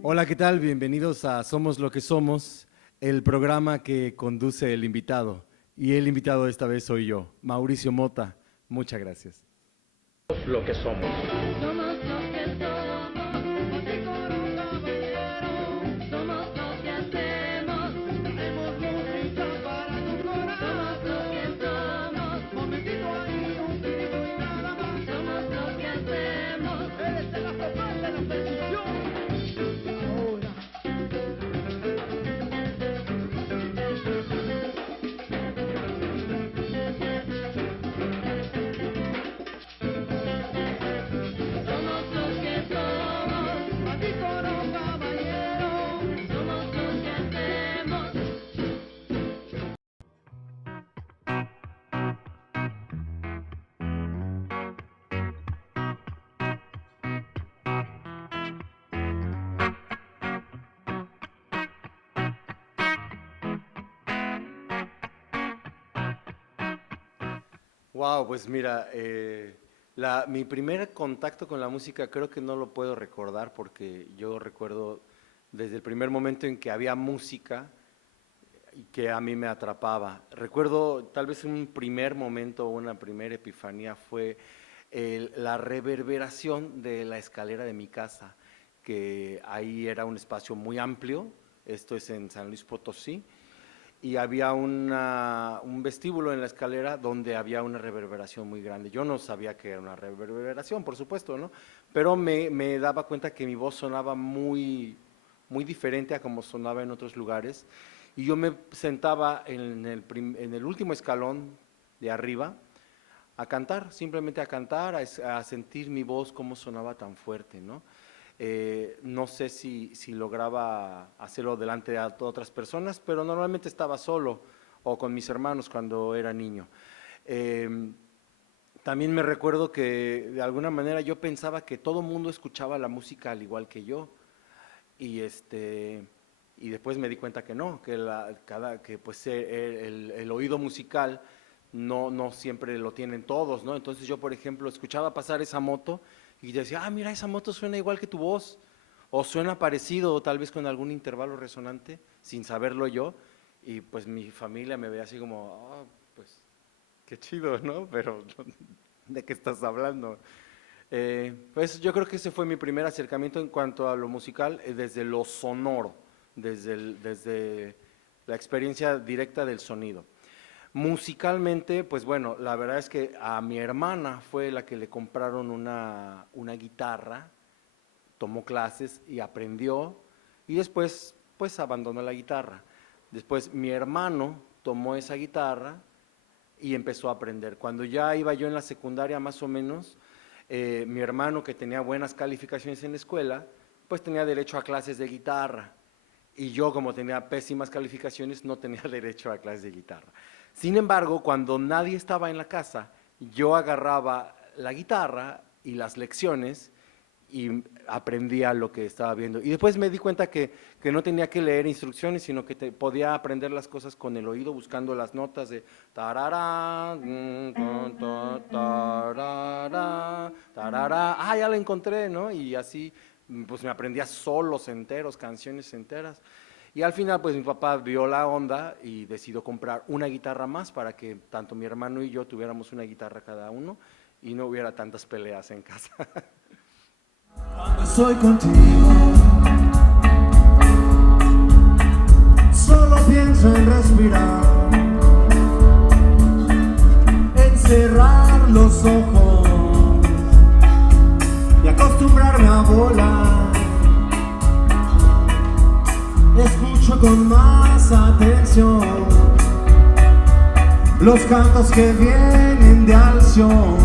Hola, ¿qué tal? Bienvenidos a Somos lo que somos, el programa que conduce el invitado. Y el invitado esta vez soy yo, Mauricio Mota. Muchas gracias. Lo que somos. Somos lo que somos, contigo un caballero. Somos lo que hacemos, hacemos música para tu corazón. Somos lo que somos, momentito ahí, un tiro y nada más. Somos lo que hacemos, eres el astral de la percusión. Ahora. Somos lo que somos, contigo un caballero. Somos lo que hacemos. Wow, pues mira, mi primer contacto con la música creo que no lo puedo recordar porque yo recuerdo desde el primer momento en que había música y que a mí me atrapaba. Recuerdo tal vez un primer momento, una primera epifanía fue la reverberación de la escalera de mi casa, que ahí era un espacio muy amplio, esto es en San Luis Potosí, y había un vestíbulo en la escalera donde había una reverberación muy grande. Yo no sabía que era una reverberación, por supuesto, ¿no? Pero me daba cuenta que mi voz sonaba muy diferente a como sonaba en otros lugares. Y yo me sentaba en el último escalón de arriba a cantar, simplemente a cantar, a sentir mi voz, cómo sonaba tan fuerte, ¿no? No sé si lograba hacerlo delante de otras personas, pero normalmente estaba solo o con mis hermanos cuando era niño. Eh, También me recuerdo que de alguna manera yo pensaba que todo mundo escuchaba la música al igual que yo y y después me di cuenta que no, que pues el oído musical no siempre lo tienen todos, ¿no? Entonces yo, por ejemplo, escuchaba pasar esa moto y decía, ah, mira, esa moto suena igual que tu voz, o suena parecido, o tal vez con algún intervalo resonante, sin saberlo yo, y pues mi familia me veía así como, ah, pues qué chido, ¿no? Pero ¿de qué estás hablando? Pues yo creo que ese fue mi primer acercamiento en cuanto a lo musical, desde lo sonoro, desde la experiencia directa del sonido. Musicalmente, pues bueno, la verdad es que a mi hermana fue la que le compraron una guitarra, tomó clases y aprendió, y después pues abandonó la guitarra. Después mi hermano tomó esa guitarra y empezó a aprender. Cuando ya iba yo en la secundaria más o menos, mi hermano que tenía buenas calificaciones en la escuela, pues tenía derecho a clases de guitarra. Y yo como tenía pésimas calificaciones no tenía derecho a clases de guitarra. Sin embargo, cuando nadie estaba en la casa, yo agarraba la guitarra y las lecciones y aprendía lo que estaba viendo. Y después me di cuenta que no tenía que leer instrucciones, sino que podía aprender las cosas con el oído, buscando las notas de tarará, tarará, tarará, ah, ya la encontré, ¿no? Y así, pues me aprendía solos enteros, canciones enteras. Y al final, pues mi papá vio la onda y decidió comprar una guitarra más para que tanto mi hermano y yo tuviéramos una guitarra cada uno y no hubiera tantas peleas en casa. Cuando estoy contigo, solo pienso en respirar, en cerrar los ojos y acostumbrarme a volar. Escucho con más atención los cantos que vienen de Alción.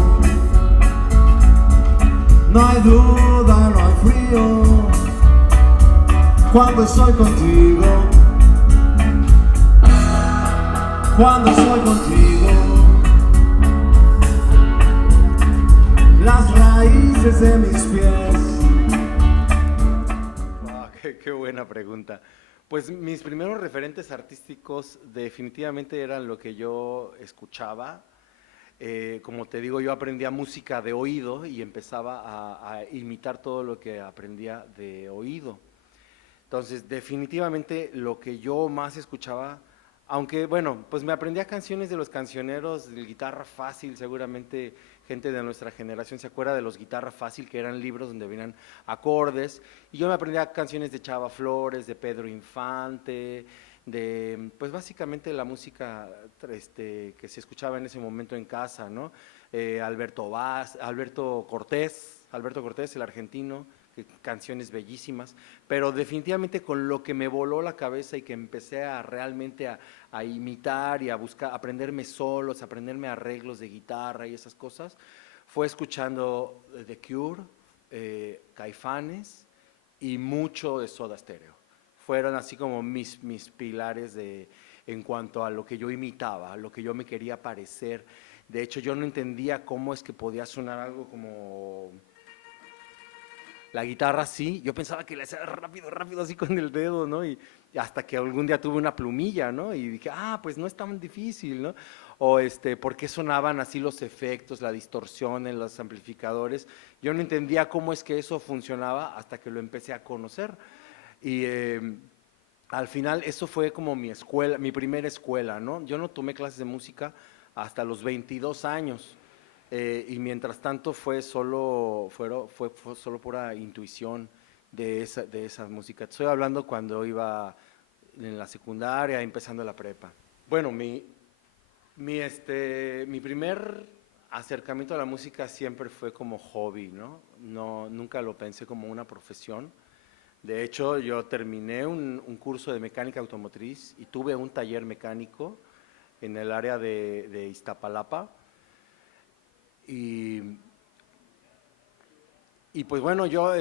No hay duda, no hay frío cuando estoy contigo. Cuando estoy contigo, las raíces de mis pies. Wow, qué buena pregunta. Pues mis primeros referentes artísticos definitivamente eran lo que yo escuchaba. Como te digo, yo aprendía música de oído y empezaba a imitar todo lo que aprendía de oído. Entonces, definitivamente lo que yo más escuchaba, aunque bueno, pues me aprendía canciones de los cancioneros, de Guitarra Fácil, seguramente gente de nuestra generación se acuerda de los Guitarra Fácil, que eran libros donde venían acordes, y yo me aprendía canciones de Chava Flores, de Pedro Infante, de, pues básicamente la música que se escuchaba en ese momento en casa, ¿no? Alberto Cortés, el argentino, canciones bellísimas, pero definitivamente con lo que me voló la cabeza y que empecé a realmente a imitar y a buscar, aprenderme solos, aprenderme arreglos de guitarra y esas cosas, fue escuchando The Cure, Caifanes y mucho de Soda Stereo. Fueron así como mis pilares en cuanto a lo que yo imitaba, a lo que yo me quería parecer. De hecho, yo no entendía cómo es que podía sonar algo como la guitarra así. Yo pensaba que le hacía rápido, rápido así con el dedo, ¿no? Y hasta que algún día tuve una plumilla, ¿no? Y dije, pues no es tan difícil, ¿no? O ¿por qué sonaban así los efectos, la distorsión en los amplificadores? Yo no entendía cómo es que eso funcionaba hasta que lo empecé a conocer. Y al final eso fue como mi escuela, mi primera escuela, ¿no? Yo no tomé clases de música hasta los 22 años. Y mientras tanto fue solo pura intuición de esa música. Estoy hablando cuando iba en la secundaria, empezando la prepa. Bueno, mi primer acercamiento a la música siempre fue como hobby, ¿no? Nunca lo pensé como una profesión. De hecho, yo terminé un curso de mecánica automotriz y tuve un taller mecánico en el área de Iztapalapa. Y pues bueno, yo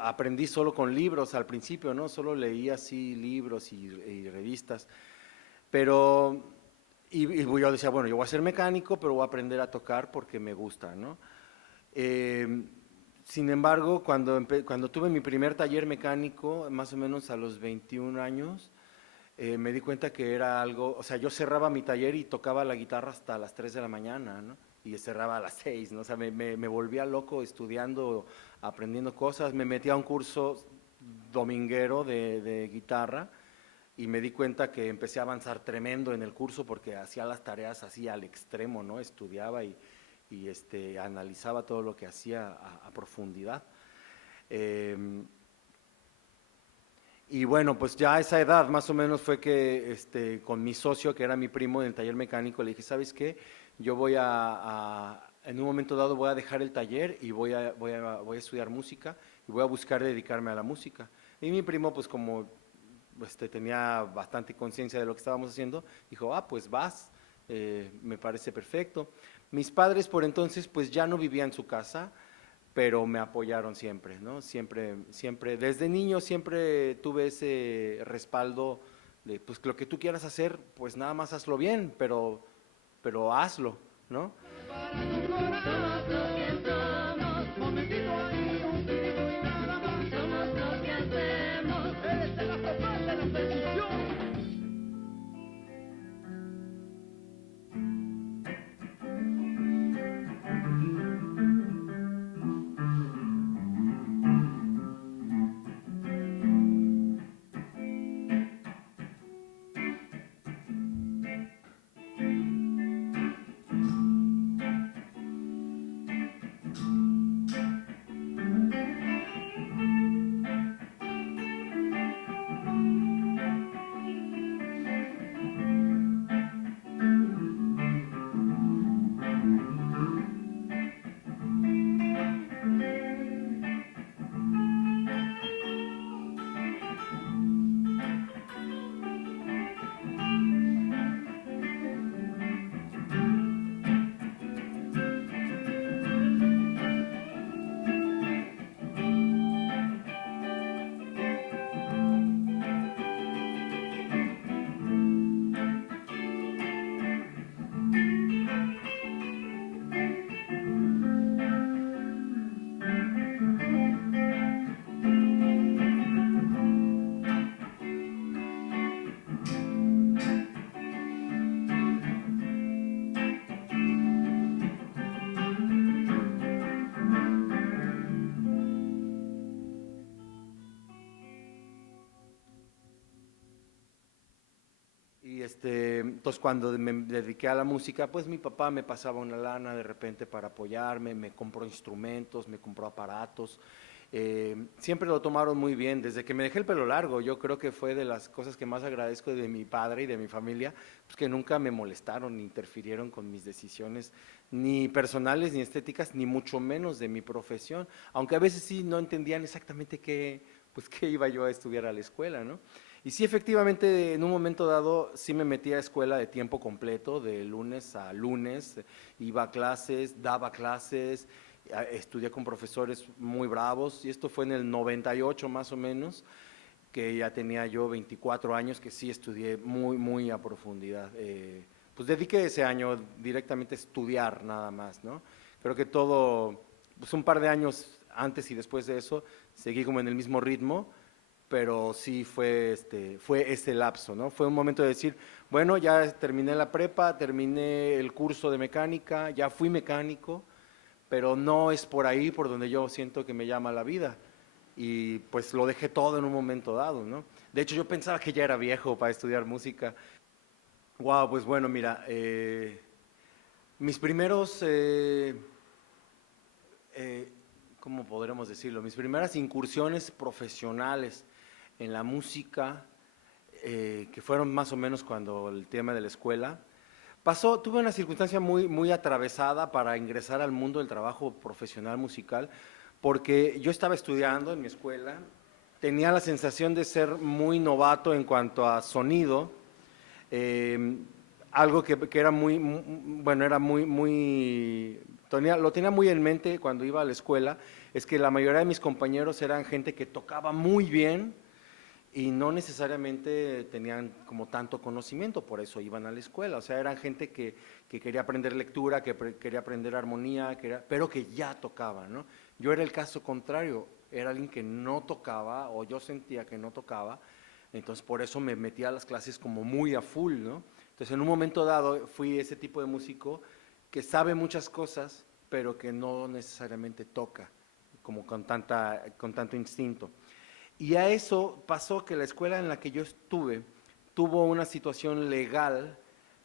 aprendí solo con libros al principio, ¿no? Solo leía así libros y revistas. Pero, y yo decía, bueno, yo voy a ser mecánico, pero voy a aprender a tocar porque me gusta, ¿no? Sin embargo, cuando tuve mi primer taller mecánico, más o menos a los 21 años, me di cuenta que era algo, o sea, yo cerraba mi taller y tocaba la guitarra hasta las 3 de la mañana, ¿no? Y cerraba a las 6, ¿no? O sea, me volvía loco estudiando, aprendiendo cosas. Me metí a un curso dominguero de guitarra y me di cuenta que empecé a avanzar tremendo en el curso porque hacía las tareas así al extremo, ¿no? Estudiaba y analizaba todo lo que hacía a profundidad. Y bueno, pues ya a esa edad más o menos fue que con mi socio, que era mi primo en el taller mecánico, le dije, ¿sabes qué? Yo en un momento dado voy a dejar el taller y voy a estudiar música y voy a buscar dedicarme a la música. Y mi primo, pues como tenía bastante conciencia de lo que estábamos haciendo, dijo, pues vas, me parece perfecto. Mis padres por entonces pues ya no vivían en su casa, pero me apoyaron siempre, ¿no? Siempre, siempre, desde niño siempre tuve ese respaldo de, pues lo que tú quieras hacer, pues nada más hazlo bien, pero hazlo, ¿no? Somos los que somos, momentito ahí, un tiro y nada más. Somos los que hacemos, eres el astronauta de la precisión. Y entonces cuando me dediqué a la música, pues mi papá me pasaba una lana de repente para apoyarme, me compró instrumentos, me compró aparatos. Siempre lo tomaron muy bien, desde que me dejé el pelo largo, yo creo que fue de las cosas que más agradezco de mi padre y de mi familia, pues que nunca me molestaron ni interfirieron con mis decisiones, ni personales, ni estéticas, ni mucho menos de mi profesión, aunque a veces sí no entendían exactamente pues qué iba yo a estudiar a la escuela, ¿no? Y sí, efectivamente, en un momento dado, sí me metí a escuela de tiempo completo, de lunes a lunes, iba a clases, daba clases, estudié con profesores muy bravos, y esto fue en el 98 más o menos, que ya tenía yo 24 años, que sí estudié muy, muy a profundidad. Pues dediqué ese año directamente a estudiar nada más, ¿no? Creo que todo, pues un par de años antes y después de eso, seguí como en el mismo ritmo, pero sí fue ese lapso, ¿no? Fue un momento de decir, bueno, ya terminé la prepa, terminé el curso de mecánica, ya fui mecánico, pero no es por ahí por donde yo siento que me llama la vida. Y pues lo dejé todo en un momento dado, ¿no? De hecho, yo pensaba que ya era viejo para estudiar música. Wow, pues bueno, mira, mis primeros, ¿cómo podremos decirlo? Mis primeras incursiones profesionales en la música, que fueron más o menos cuando el tema de la escuela, tuve una circunstancia muy, muy atravesada para ingresar al mundo del trabajo profesional musical, porque yo estaba estudiando en mi escuela, tenía la sensación de ser muy novato en cuanto a sonido, eh, algo que era bueno, era lo tenía muy en mente cuando iba a la escuela, es que la mayoría de mis compañeros eran gente que tocaba muy bien, y no necesariamente tenían como tanto conocimiento, por eso iban a la escuela, o sea, eran gente que quería aprender lectura, quería aprender armonía, pero que ya tocaba, ¿no? Yo era el caso contrario, era alguien que no tocaba, o yo sentía que no tocaba, entonces por eso me metía a las clases como muy a full, ¿no? Entonces en un momento dado fui ese tipo de músico que sabe muchas cosas, pero que no necesariamente toca, como con tanto instinto. Y a eso pasó que la escuela en la que yo estuve tuvo una situación legal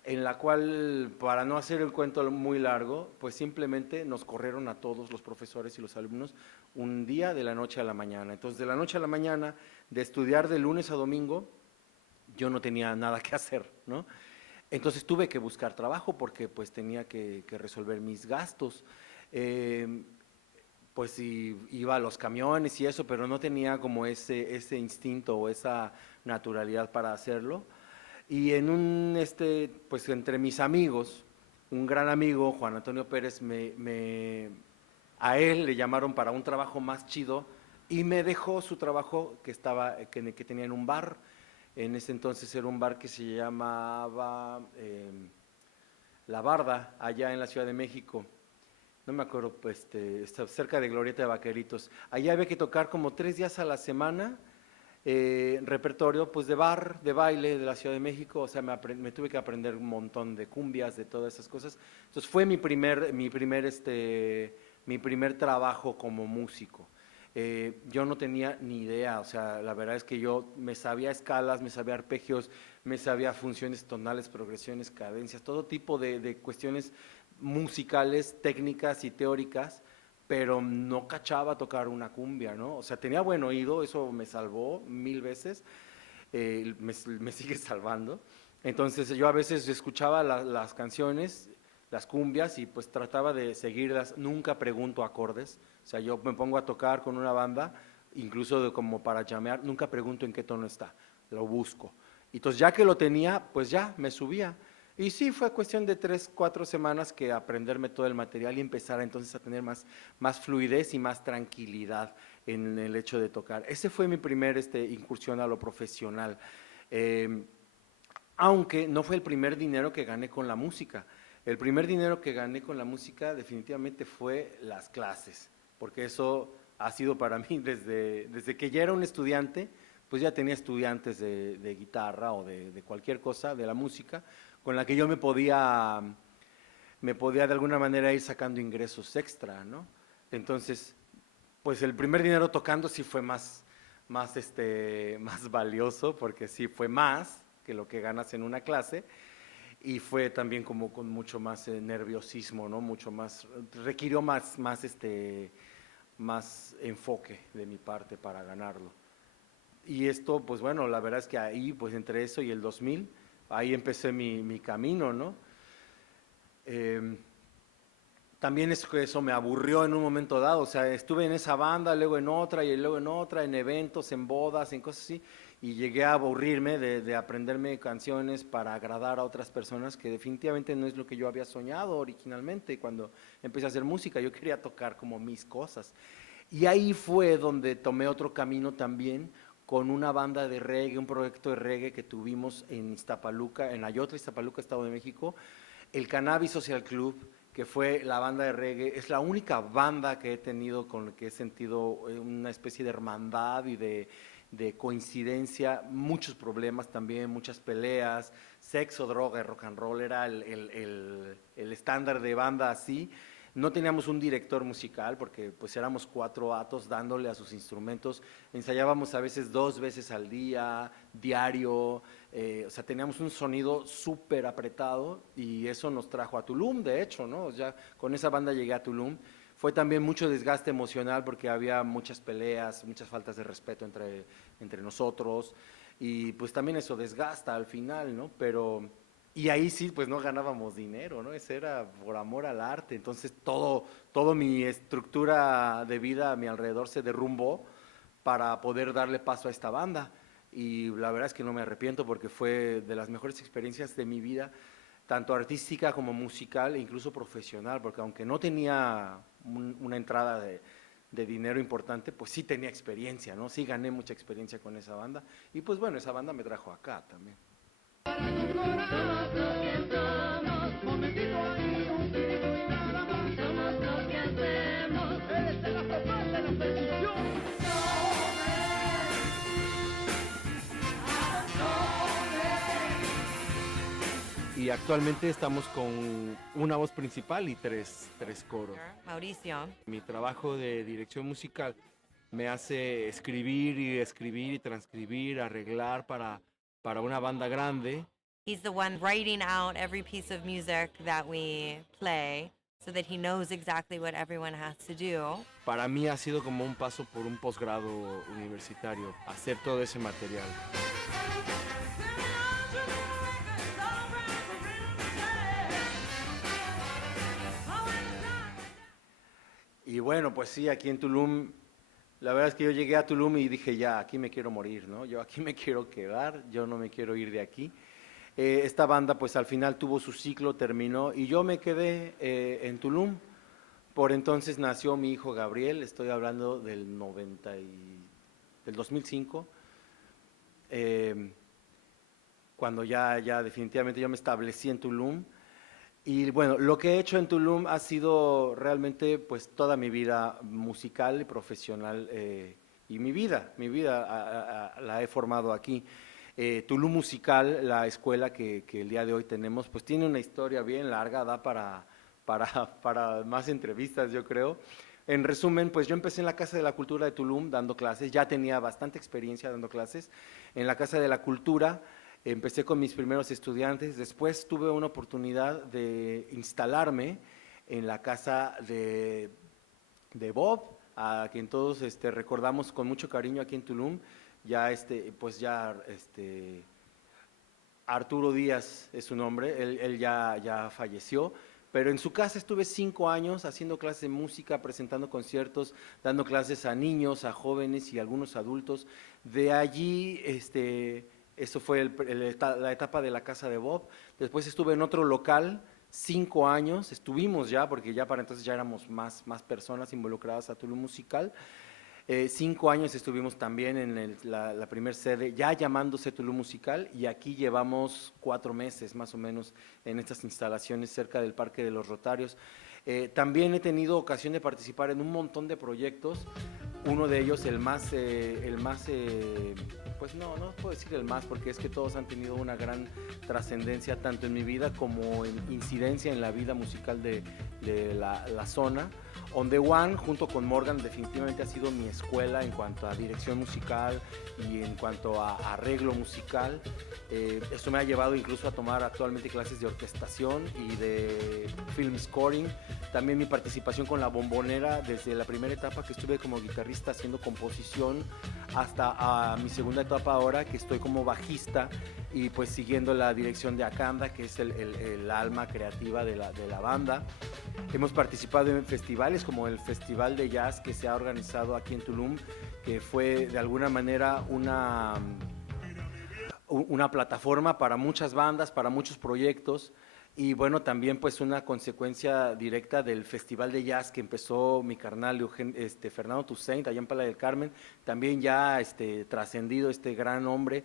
en la cual, para no hacer el cuento muy largo, pues simplemente nos corrieron a todos los profesores y los alumnos un día de la noche a la mañana. Entonces, de la noche a la mañana, de estudiar de lunes a domingo, yo no tenía nada que hacer, ¿no? Entonces tuve que buscar trabajo porque pues tenía que resolver mis gastos. Pues sí, iba a los camiones y eso, pero no tenía como ese instinto o esa naturalidad para hacerlo. Y pues entre mis amigos, un gran amigo, Juan Antonio Pérez, a él le llamaron para un trabajo más chido y me dejó su trabajo que tenía en un bar. En ese entonces era un bar que se llamaba La Barda, allá en la Ciudad de México. No me acuerdo, pues, está cerca de Glorieta de Vaqueritos. Allá había que tocar como 3 días a la semana, repertorio pues de bar, de baile de la Ciudad de México, o sea, me tuve que aprender un montón de cumbias, de todas esas cosas. Entonces fue mi primer trabajo como músico. Yo no tenía ni idea, o sea, la verdad es que yo me sabía escalas, me sabía arpegios, me sabía funciones tonales, progresiones, cadencias, todo tipo de cuestiones musicales, técnicas y teóricas, pero no cachaba tocar una cumbia, ¿no? O sea, tenía buen oído, eso me salvó 1000 veces, me sigue salvando. Entonces yo a veces escuchaba las canciones, las cumbias, y pues trataba de seguirlas, nunca pregunto acordes, o sea, yo me pongo a tocar con una banda, incluso como para llamear, nunca pregunto en qué tono está, lo busco. Y entonces ya que lo tenía, pues ya me subía. Y sí, fue cuestión de 3, 4 semanas que aprenderme todo el material y empezar entonces a tener más fluidez y más tranquilidad en el hecho de tocar. Ese fue mi primer incursión a lo profesional. Aunque no fue el primer dinero que gané con la música. El primer dinero que gané con la música definitivamente fue las clases, porque eso ha sido para mí desde que ya era un estudiante, pues ya tenía estudiantes de guitarra o de cualquier cosa, de la música, con la que yo me podía de alguna manera ir sacando ingresos extra, ¿no? Entonces, pues el primer dinero tocando sí fue más valioso, porque sí fue más, que lo que ganas en una clase. Y fue también como con mucho más nerviosismo, ¿no? Mucho más, requirió más enfoque de mi parte para ganarlo. Y esto, pues bueno, la verdad es que ahí, pues entre eso y el 2000, ahí empecé mi camino, ¿no? También eso me aburrió en un momento dado, o sea, estuve en esa banda, luego en otra y luego en otra, en eventos, en bodas, en cosas así, y llegué a aburrirme de aprenderme canciones para agradar a otras personas, que definitivamente no es lo que yo había soñado originalmente cuando empecé a hacer música. Yo quería tocar como mis cosas. Y ahí fue donde tomé otro camino también, con una banda de reggae, un proyecto de reggae que tuvimos en Iztapaluca, en Ayotla, Iztapaluca, Estado de México, el Cannabis Social Club, que fue la banda de reggae. Es la única banda que he tenido con la que he sentido una especie de hermandad y de coincidencia, muchos problemas también, muchas peleas, sexo, droga y rock and roll, era el estándar de banda así. No teníamos un director musical porque pues éramos 4 vatos dándole a sus instrumentos, ensayábamos a veces 2 veces al día, diario, o sea, teníamos un sonido súper apretado y eso nos trajo a Tulum, de hecho, ¿no? Ya con esa banda llegué a Tulum. Fue también mucho desgaste emocional porque había muchas peleas, muchas faltas de respeto entre nosotros y pues también eso desgasta al final, ¿no? Y ahí sí, pues no ganábamos dinero, ¿no? Ese era por amor al arte. Entonces todo mi estructura de vida a mi alrededor se derrumbó para poder darle paso a esta banda. Y la verdad es que no me arrepiento porque fue de las mejores experiencias de mi vida, tanto artística como musical e incluso profesional, porque aunque no tenía una entrada de dinero importante, pues sí tenía experiencia, ¿no? Sí gané mucha experiencia con esa banda. Y pues bueno, esa banda me trajo acá también. Somos los que somos, Momentito ahí, un tirito y nada más. somos los que hacemos. Eres de la total de la percusión. Y actualmente estamos con una voz principal y tres coros. Mauricio. Mi trabajo de dirección musical me hace escribir y transcribir, arreglar para una banda grande. He's the one writing out every piece of music that we play so that he knows exactly what everyone has to do. Para mí ha sido como un paso por un posgrado universitario, hacer todo ese material. Y bueno, pues sí, aquí en Tulum, la verdad es que yo llegué a Tulum y dije, ya, aquí me quiero morir, ¿no? Yo aquí me quiero quedar, yo no me quiero ir de aquí. Esta banda pues al final tuvo su ciclo, terminó y yo me quedé en Tulum. Por entonces nació mi hijo Gabriel, estoy hablando del 2005, cuando ya definitivamente yo me establecí en Tulum. Y bueno, lo que he hecho en Tulum ha sido realmente pues toda mi vida musical y profesional y mi vida la he formado aquí. Tulum Musical, la escuela que el día de hoy tenemos, pues tiene una historia bien larga, da para más entrevistas, yo creo. En resumen, pues yo empecé en la Casa de la Cultura de Tulum dando clases, ya tenía bastante experiencia dando clases. En la Casa de la Cultura empecé con mis primeros estudiantes, después tuve una oportunidad de instalarme en la casa de Bob, a quien todos recordamos con mucho cariño aquí en Tulum. Ya Arturo Díaz es su nombre, él ya falleció, pero en su casa estuve 5 años haciendo clases de música, presentando conciertos, dando clases a niños, a jóvenes y a algunos adultos. De allí, eso fue la etapa de la casa de Bob. Después estuve en otro local, 5 años, estuvimos ya, porque ya para entonces ya éramos más personas involucradas a Tulum Musical. 5 años estuvimos también en la primer sede, ya llamándose Tulum Musical, y aquí llevamos 4 meses más o menos en estas instalaciones cerca del Parque de los Rotarios. También he tenido ocasión de participar en un montón de proyectos, uno de ellos pues no puedo decir el más, porque es que todos han tenido una gran trascendencia tanto en mi vida como en incidencia en la vida musical de la zona. On The One, junto con Morgan, definitivamente ha sido mi escuela en cuanto a dirección musical y en cuanto a arreglo musical. Esto me ha llevado incluso a tomar actualmente clases de orquestación y de film scoring. También mi participación con la Bombonera desde la primera etapa que estuve como guitarrista haciendo composición hasta a mi segunda etapa ahora que estoy como bajista y pues siguiendo la dirección de Akanda, que es el alma creativa de la banda. Hemos participado en festivales como el Festival de Jazz que se ha organizado aquí en Tulum, que fue de alguna manera una plataforma para muchas bandas, para muchos proyectos. Y bueno, también pues una consecuencia directa del Festival de Jazz que empezó mi carnal Fernando Toussaint allá en Playa del Carmen, también ya trascendido este gran hombre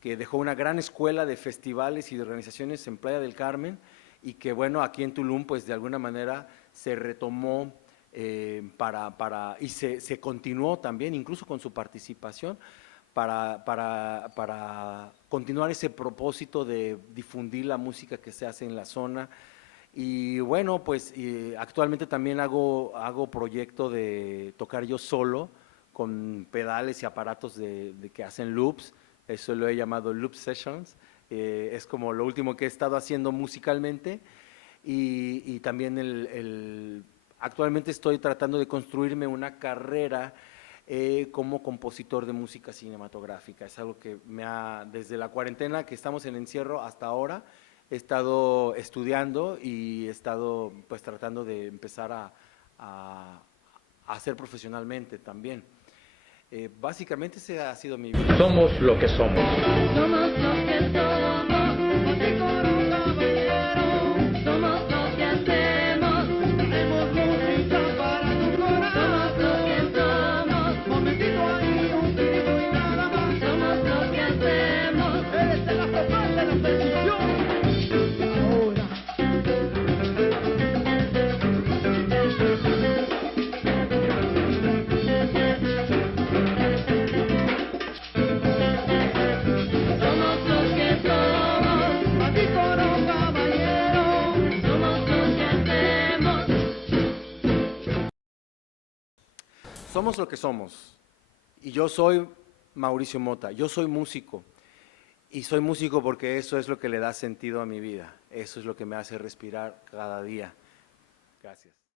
que dejó una gran escuela de festivales y de organizaciones en Playa del Carmen y que bueno, aquí en Tulum pues de alguna manera se retomó y se continuó también, incluso con su participación, para continuar ese propósito de difundir la música que se hace en la zona. Y bueno, pues actualmente también hago proyecto de tocar yo solo con pedales y aparatos que hacen loops, eso lo he llamado Loop Sessions, es como lo último que he estado haciendo musicalmente y también actualmente estoy tratando de construirme una carrera como compositor de música cinematográfica. Es algo que desde la cuarentena que estamos en encierro hasta ahora, he estado estudiando y he estado pues tratando de empezar a hacer profesionalmente también. Básicamente ese ha sido mi vida. Somos lo que somos. Somos lo que somos, así como un caballero. Somos lo que hacemos, hacemos música para tu corazón. Somos lo que somos, momentito ahí, un tiro y nada más. Somos lo que hacemos, eres el astral de la percusión. Ahora. Somos lo que somos, así como un caballero. Somos lo que hacemos. Somos lo que somos. Y yo soy Mauricio Mota, yo soy músico. Y soy músico porque eso es lo que le da sentido a mi vida. Eso es lo que me hace respirar cada día. Gracias.